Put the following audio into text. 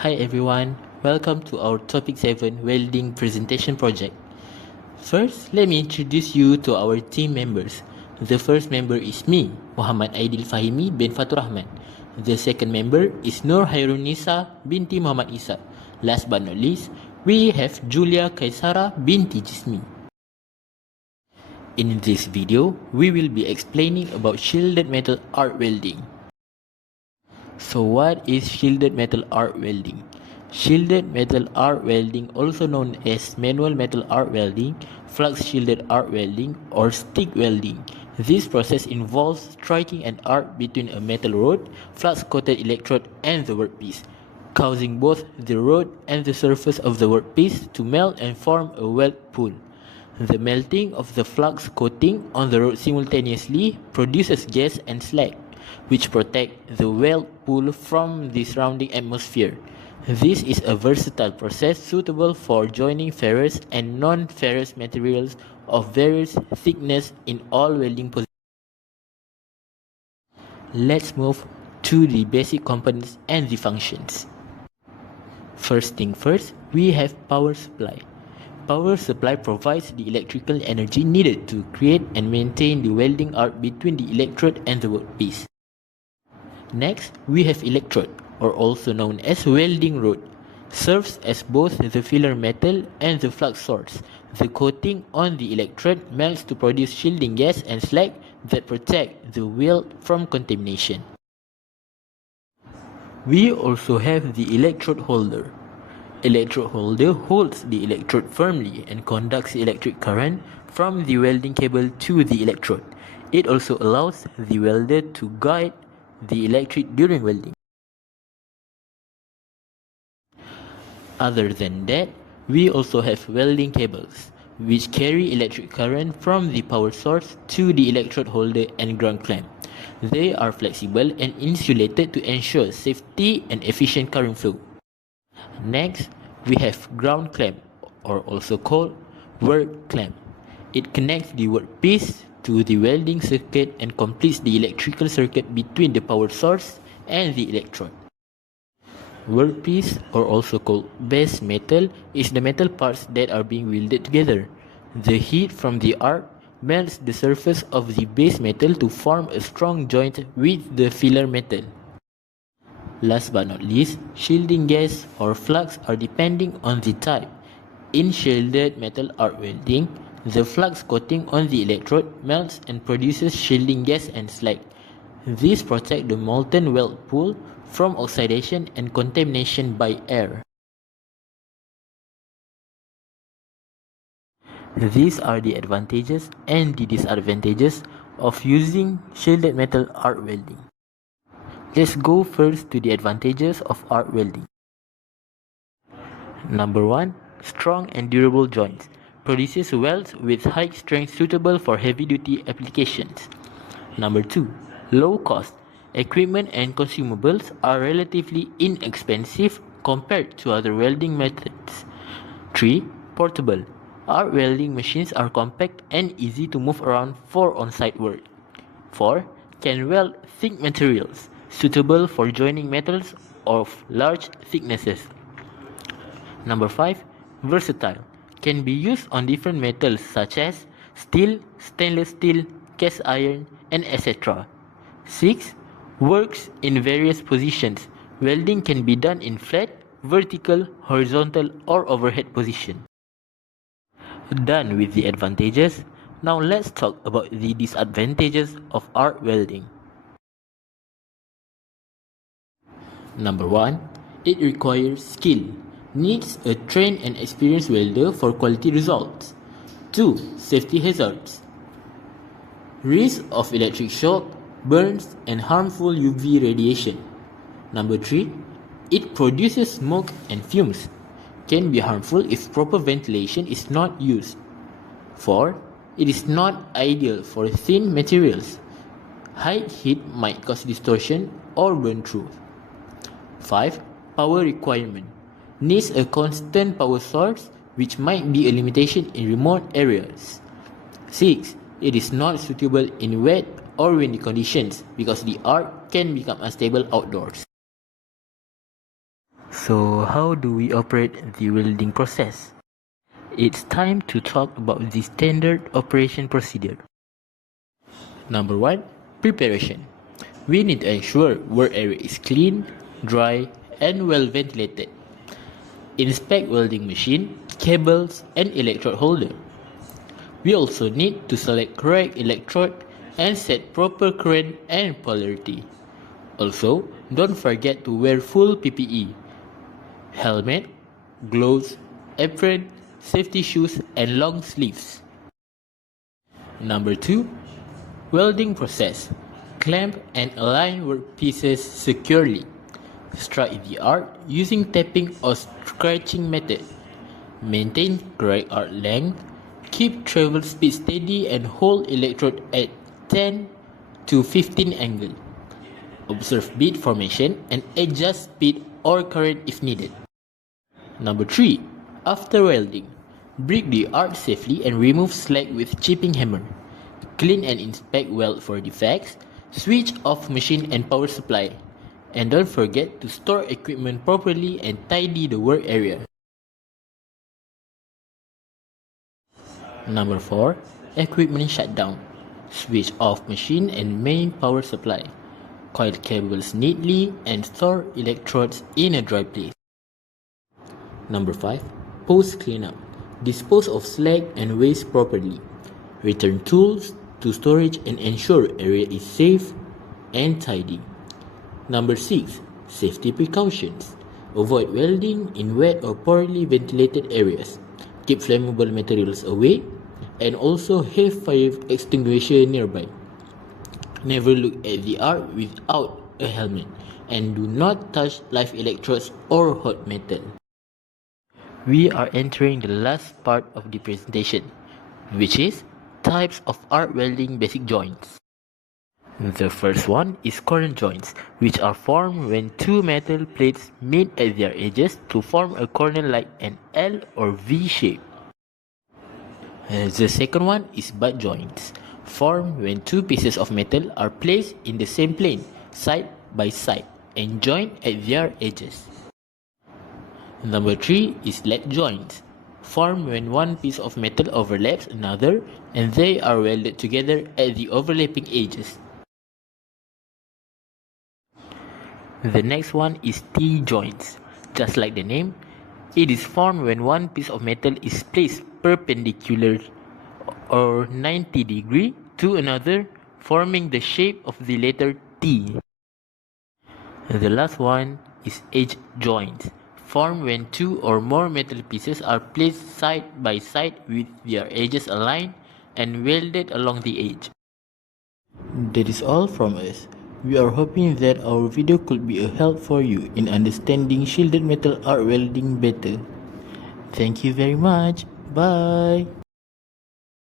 Hi everyone, welcome to our Topic 7 Welding Presentation Project. First, let me introduce you to our team members. The first member is me, Muhammad Aidil Fahimi bin Fatur Rahman. The second member is Nur Hairunisa binti Muhammad Isa. Last but not least, we have Julia Kaisara binti Jismi. In this video, we will be explaining about shielded metal arc welding. So what is shielded metal arc welding? Shielded metal arc welding, also known as manual metal arc welding, flux shielded arc welding, or stick welding. This process involves striking an arc between a metal rod, flux coated electrode, and the workpiece, causing both the rod and the surface of the workpiece to melt and form a weld pool. The melting of the flux coating on the rod simultaneously produces gas and slag, which protect the weld pool from the surrounding atmosphere. This is a versatile process suitable for joining ferrous and non-ferrous materials of various thickness in all welding positions. Let's move to the basic components and the functions. First thing first, we have power supply. Power supply provides the electrical energy needed to create and maintain the welding arc between the electrode and the workpiece. Next, we have electrode, or also known as welding rod. Serves as both the filler metal and the flux source. The coating on the electrode melts to produce shielding gas and slag that protect the weld from contamination. We also have the electrode holder. Electrode holder holds the electrode firmly and conducts electric current from the welding cable to the electrode. It also allows the welder to guide the electric during welding. Other than that, we also have welding cables, which carry electric current from the power source to the electrode holder and ground clamp. They are flexible and insulated to ensure safety and efficient current flow. Next, we have ground clamp, or also called work clamp. It connects the workpiece to the welding circuit and completes the electrical circuit between the power source and the electrode. Workpiece, or also called base metal, is the metal parts that are being welded together. The heat from the arc melts the surface of the base metal to form a strong joint with the filler metal. Last but not least, shielding gas or flux are depending on the type. In shielded metal arc welding, the flux coating on the electrode melts and produces shielding gas and slag. These protect the molten weld pool from oxidation and contamination by air. These are the advantages and the disadvantages of using shielded metal arc welding. Let's go first to the advantages of arc welding. Number 1. Strong and durable joints. Produces welds with high strength suitable for heavy-duty applications. Number 2. Low cost. Equipment and consumables are relatively inexpensive compared to other welding methods. 3. Portable. Arc welding machines are compact and easy to move around for on-site work. 4. Can weld thick materials, suitable for joining metals of large thicknesses. Number 5. Versatile. Can be used on different metals such as steel, stainless steel, cast iron, and etc. 6. Works in various positions. Welding can be done in flat, vertical, horizontal, or overhead position. Done with the advantages, now let's talk about the disadvantages of arc welding. Number 1. It requires skill. Needs a trained and experienced welder for quality results. 2. Safety hazards. Risk of electric shock, burns, and harmful UV radiation. Number 3. It produces smoke and fumes. Can be harmful if proper ventilation is not used. 4. It is not ideal for thin materials. High heat might cause distortion or burn through. 5. Power requirement. Needs a constant power source, which might be a limitation in remote areas. 6. It is not suitable in wet or windy conditions because the arc can become unstable outdoors. So how do we operate the welding process? It's time to talk about the standard operation procedure. Number 1. Preparation. We need to ensure work area is clean, dry, and well ventilated. Inspect welding machine, cables, and electrode holder. We also need to select correct electrode and set proper current and polarity. Also, don't forget to wear full PPE, helmet, gloves, apron, safety shoes, and long sleeves. Number 2. Welding process. Clamp and align workpieces securely. Strike the arc using tapping or scratching method. Maintain correct arc length. Keep travel speed steady and hold electrode at 10 to 15 angle. Observe bead formation and adjust speed or current if needed. Number 3. After welding, break the arc safely and remove slack with chipping hammer. Clean and inspect weld for defects. Switch off machine and power supply. And don't forget to store equipment properly and tidy the work area. Number 4. Equipment shutdown. Switch off machine and main power supply. Coil cables neatly and store electrodes in a dry place. Number 5. Post cleanup. Dispose of slag and waste properly. Return tools to storage and ensure area is safe and tidy. Number 6. Safety precautions. Avoid welding in wet or poorly ventilated areas. Keep flammable materials away and also have fire extinguisher nearby. Never look at the arc without a helmet and do not touch live electrodes or hot metal. We are entering the last part of the presentation, which is types of arc welding basic joints. The first one is corner joints, which are formed when two metal plates meet at their edges to form a corner like an L or V shape. The second one is butt joints, formed when two pieces of metal are placed in the same plane, side by side, and joined at their edges. Number 3 is leg joints, formed when one piece of metal overlaps another and they are welded together at the overlapping edges. The next one is T-joints. Just like the name, it is formed when one piece of metal is placed perpendicular or 90 degree to another, forming the shape of the letter T. The last one is edge joints, formed when two or more metal pieces are placed side by side with their edges aligned and welded along the edge. That is all from us. We are hoping that our video could be a help for you in understanding shielded metal arc welding better. Thank you very much. Bye.